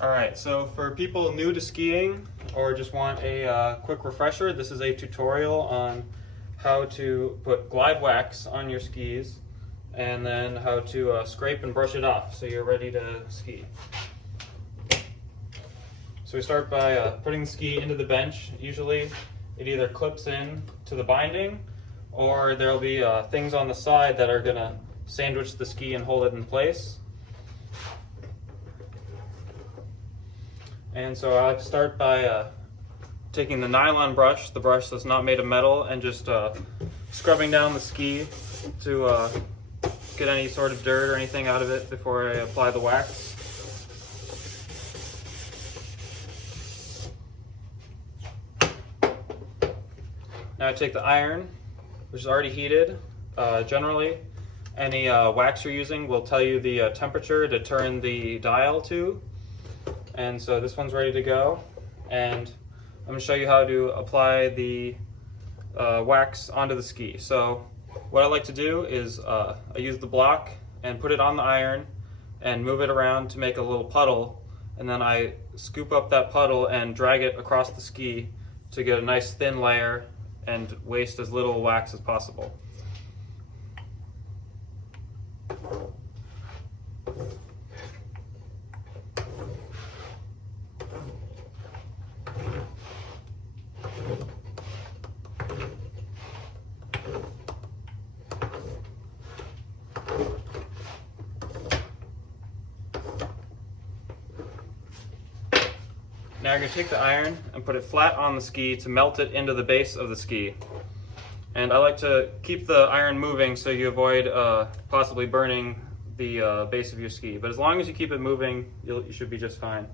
Alright, so for people new to skiing or just want a quick refresher, this is a tutorial on how to put glide wax on your skis and then how to scrape and brush it off so you're ready to ski. So we start by putting the ski into the bench. Usually it either clips in to the binding or there'll be things on the side that are going to sandwich the ski and hold it in place. And so I like to start by taking the nylon brush, the brush that's not made of metal, and just scrubbing down the ski to get any sort of dirt or anything out of it before I apply the wax. Now I take the iron, which is already heated. Generally, any wax you're using will tell you the temperature to turn the dial to. And so this one's ready to go, and I'm going to show you how to apply the wax onto the ski. So what I like to do is I use the block and put it on the iron and move it around to make a little puddle, and then I scoop up that puddle and drag it across the ski to get a nice thin layer and waste as little wax as possible. Now you're going to take the iron and put it flat on the ski to melt it into the base of the ski. And I like to keep the iron moving so you avoid possibly burning the base of your ski. But as long as you keep it moving, you should be just fine.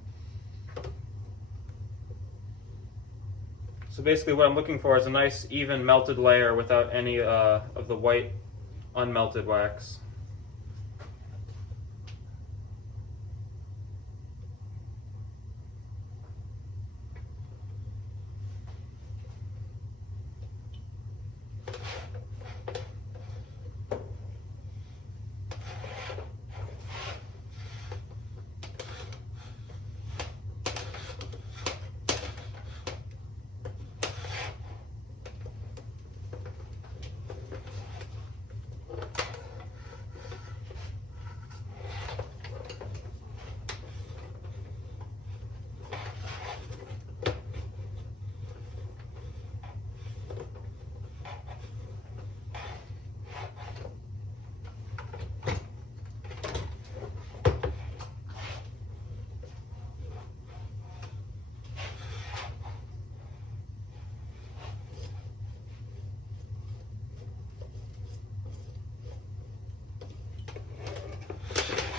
So basically what I'm looking for is a nice even melted layer without any of the white unmelted wax.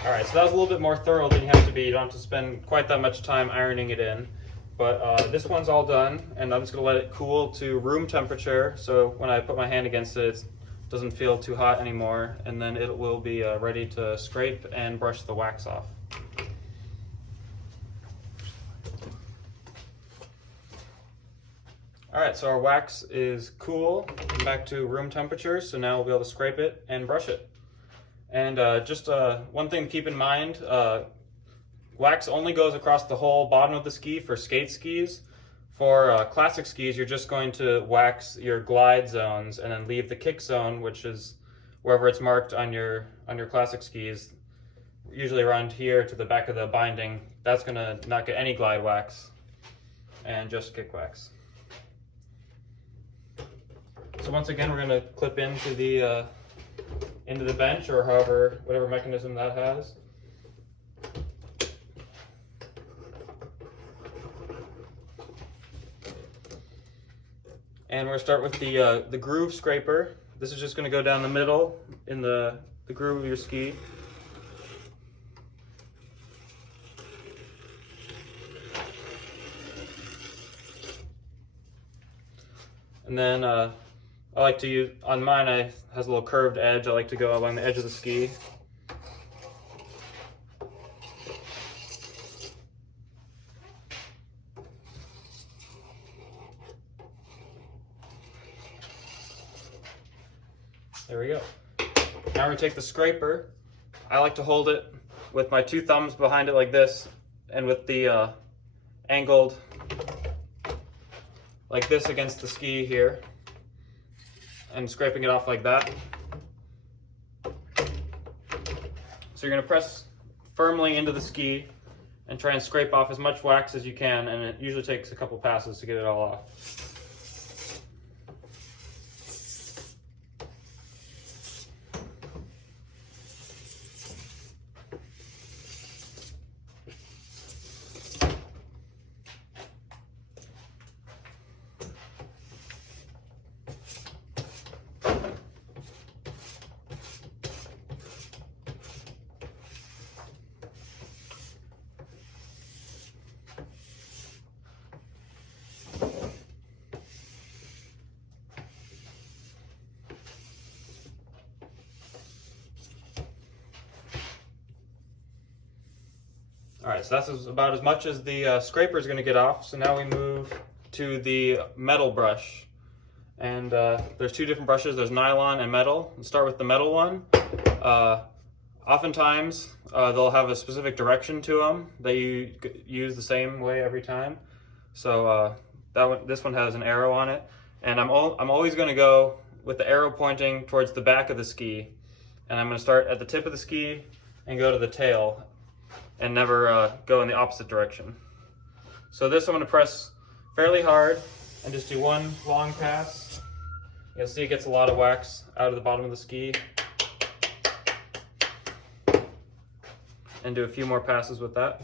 Alright, so that was a little bit more thorough than you have to be. You don't have to spend quite that much time ironing it in. But this one's all done, and I'm just going to let it cool to room temperature, so when I put my hand against it, it doesn't feel too hot anymore, and then it will be ready to scrape and brush the wax off. Alright, so our wax is cool, back to room temperature, so now we'll be able to scrape it and brush it. And just one thing to keep in mind, wax only goes across the whole bottom of the ski for skate skis. For classic skis, you're just going to wax your glide zones and then leave the kick zone, which is wherever it's marked on your classic skis, usually around here to the back of the binding. That's going to not get any glide wax and just kick wax. So once again, we're going to clip into the bench, or whatever mechanism that has. And we're going to start with the groove scraper. This is just going to go down the middle in the groove of your ski. And then I like to use, on mine it has a little curved edge, I like to go along the edge of the ski. There we go. Now we take the scraper. I like to hold it with my two thumbs behind it like this and with the angled like this against the ski here, and scraping it off like that. So you're going to press firmly into the ski and try and scrape off as much wax as you can, and it usually takes a couple passes to get it all off. All right, so that's about as much as the scraper is going to get off. So now we move to the metal brush. And there's two different brushes. There's nylon and metal. Let's start with the metal one. Oftentimes, they'll have a specific direction to them that you use the same way every time. So this one has an arrow on it. And I'm always going to go with the arrow pointing towards the back of the ski. And I'm going to start at the tip of the ski and go to the tail, and never go in the opposite direction. So this I'm going to press fairly hard and just do one long pass. You'll see it gets a lot of wax out of the bottom of the ski. And do a few more passes with that.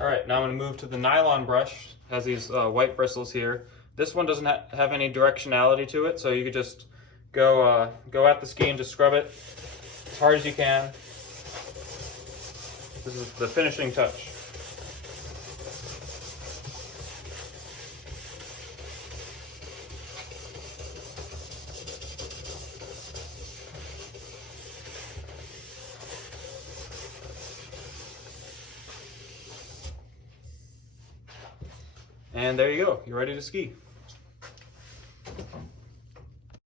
All right, now I'm going to move to the nylon brush. It has these white bristles here. This one doesn't have any directionality to it, so you could just go at the ski and just scrub it as hard as you can. This is the finishing touch. And there you go, you're ready to ski.